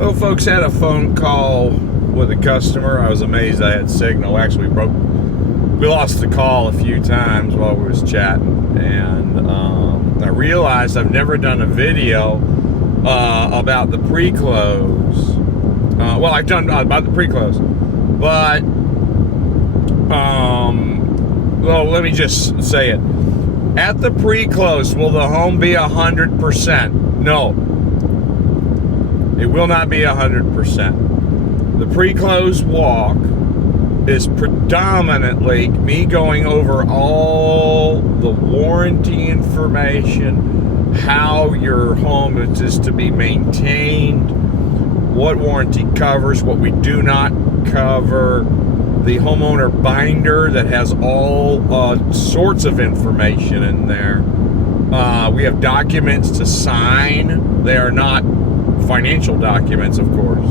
Well, folks, had a phone call with a customer. I was amazed I had signal. Actually, we lost the call a few times while we was chatting, and I realized I've never done a video about the pre-close. Well, I've done about the pre-close, but well, let me just say it. At the pre-close, will the home be 100%? No. It will not be 100%. The pre-close walk is predominantly me going over all the warranty information, how your home is to be maintained, what warranty covers, what we do not cover, the homeowner binder that has all sorts of information in there. We have documents to sign. They are not financial documents, of course.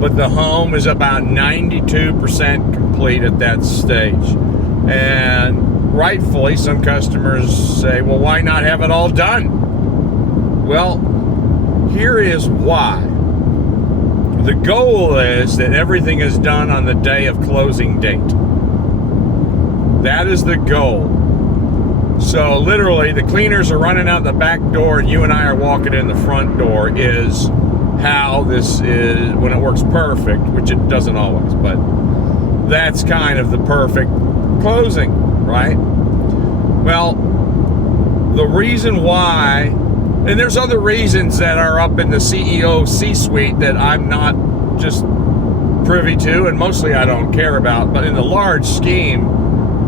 But the home is about 92% complete at that stage. And rightfully, some customers say, well, why not have it all done? Well, here is why. The goal is that everything is done on the day of closing date. That is the goal. So literally, the cleaners are running out the back door and you and I are walking in the front door is how this is when it works perfect, which it doesn't always, but that's kind of the perfect closing, right? Well, the reason why, and there's other reasons that are up in the CEO C-suite that I'm not just privy to, and mostly I don't care about, but in the large scheme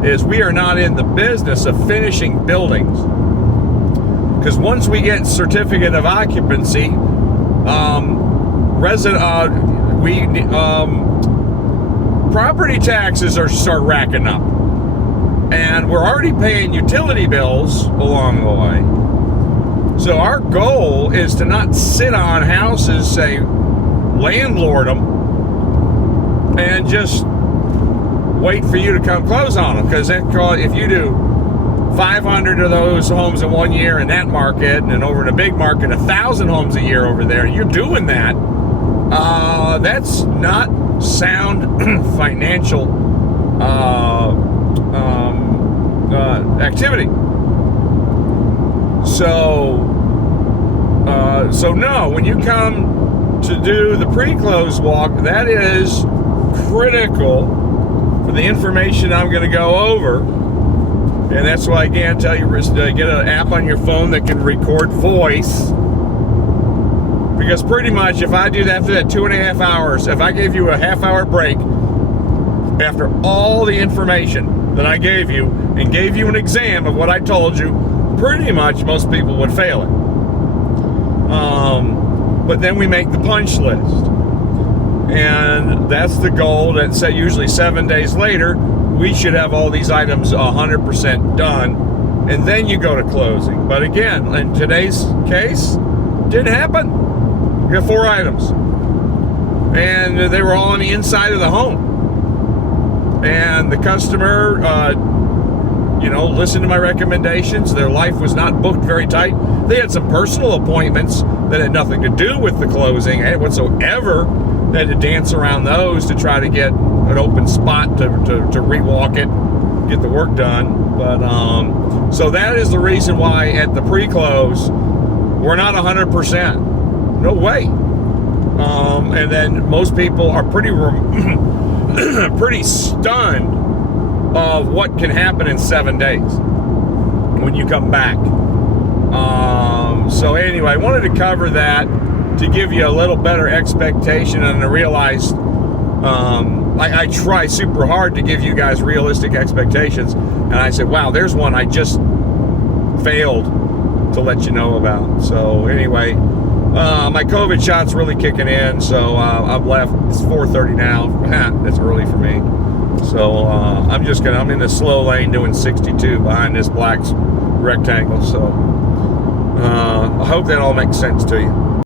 is we are not in the business of finishing buildings. Because once we get certificate of occupancy, property taxes start racking up. And we're already paying utility bills along the way. So our goal is to not sit on houses, say, landlord them, and just wait for you to come close on them. Because if you do 500 of those homes in 1 year in that market, and over in a big market, 1,000 homes a year over there, you're doing that. That's not sound financial activity. So no, when you come to do the pre-close walk, that is critical for the information I'm going to go over. And that's why I can't tell you, get an app on your phone that can record voice. Because pretty much if I do that for that 2.5 hours, if I gave you a half-hour break after all the information that I gave you and gave you an exam of what I told you, pretty much most people would fail it. But then we make the punch list. And that's the goal. That's usually 7 days later, we should have all these items 100% done. And then you go to closing. But again, in today's case, didn't happen. We got 4 items. And they were all on the inside of the home. And the customer, listened to my recommendations. Their life was not booked very tight. They had some personal appointments that had nothing to do with the closing whatsoever. They had to dance around those to try to get an open spot to rewalk it, get the work done. But so that is the reason why at the pre-close we're not 100%. No way. And then most people are pretty pretty stunned of what can happen in 7 days when you come back. So anyway, I wanted to cover that to give you a little better expectation and to realize I try super hard to give you guys realistic expectations. And I said, wow, there's one I just failed to let you know about. So anyway, my COVID shot's really kicking in, so I'm left. It's 4:30 now. That's early for me. So I'm in the slow lane doing 62 behind this black rectangle. So I hope that all makes sense to you.